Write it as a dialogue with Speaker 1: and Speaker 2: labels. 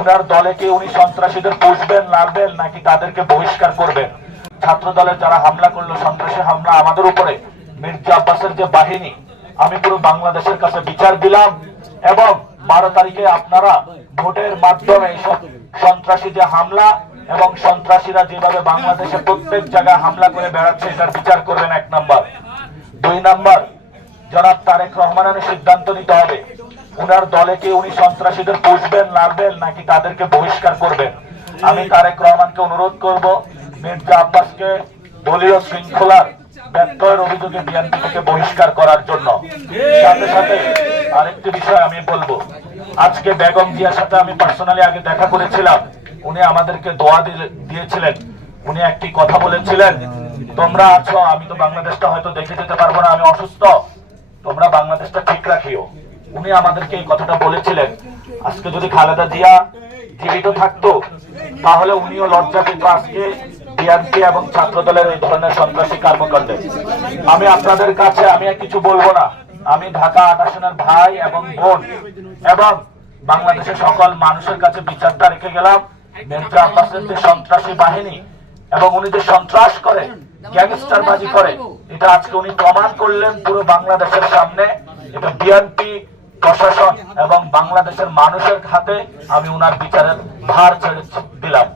Speaker 1: উনার দলে কি উনি সন্ত্রাসীদের পুষবেন লাড়বেন নাকি তাদেরকে বহিষ্কার করবেন? ছাত্র দলের যারা হামলা করল, সন্ত্রাসী হামলা আমাদের উপরে, মির্জা আব্বাসের যে বাহিনী, আমি পুরো বাংলাদেশের কাছে বিচার দিলাম এবং বারো তারিখে আপনারা ভোটের মাধ্যমে সন্ত্রাসী যে হামলা এবং সন্ত্রাসীরা যেভাবে বাংলাদেশে প্রত্যেক জায়গায় হামলা করে বেড়াচ্ছে, এটার বিচার করবেন এক নাম্বার। দুই নাম্বার, জনাব তারেক রহমানের সিদ্ধান্ত নিতে হবে। উনার দলে কি উনি সন্ত্রাসীদের পুষবেন লাড়বেন নাকি তাদেরকে বহিষ্কার করবেন? আমি তারেক রহমানকে অনুরোধ করব, মির্জা আব্বাসকে দলীয় শৃঙ্খলার ব্যত্যয়ের অভিযোগে বিএনপি থেকে বহিষ্কার করার জন্য। সাথে সাথে আরেকটি বিষয় আমি বলব। আজকে বেগম জিয়ার সাথে আমি পার্সোনালি আগে দেখা করেছিলাম। উনি আমাদেরকে দোয়া দিয়েছিলেন। উনি একটি কথা বলেছিলেন, তোমরা আছো, আমি তো বাংলাদেশটা হয়তো দেখে যেতে পারব না, আমি অসুস্থ। তোমরা বাংলাদেশটা ঠিক রাখিও। উনি আমাদেরকে এই কথাটা বলেছিলেন। আজকে যদি খালেদা জিয়া জীবিত থাকতো, তাহলে উনিও লজ্জা পেত আজকে বিএনপি এবং ছাত্র দলের এই ধরনের সন্ত্রাসী কর্মকাণ্ডে। আমি আপনাদের কাছে আমি আর কিছু বলব না। আমি ঢাকা আট আসনের ভাই এবং বোন এবং বাংলাদেশের সকল মানুষের কাছে বিচারটা রেখে গেলাম। মির্জা আব্বাসের যে সন্ত্রাসী বাহিনী এবং উনি যে সন্ত্রাস করে গ্যাংস্টার বাজি করে, এটা আজকে উনি প্রমাণ করলেন পুরো বাংলাদেশের সামনে। এটা বিএনপি প্রশাসন এবং বাংলাদেশের মানুষের হাতে আমি ওনার বিচারের ভার ছেড়ে দিলাম।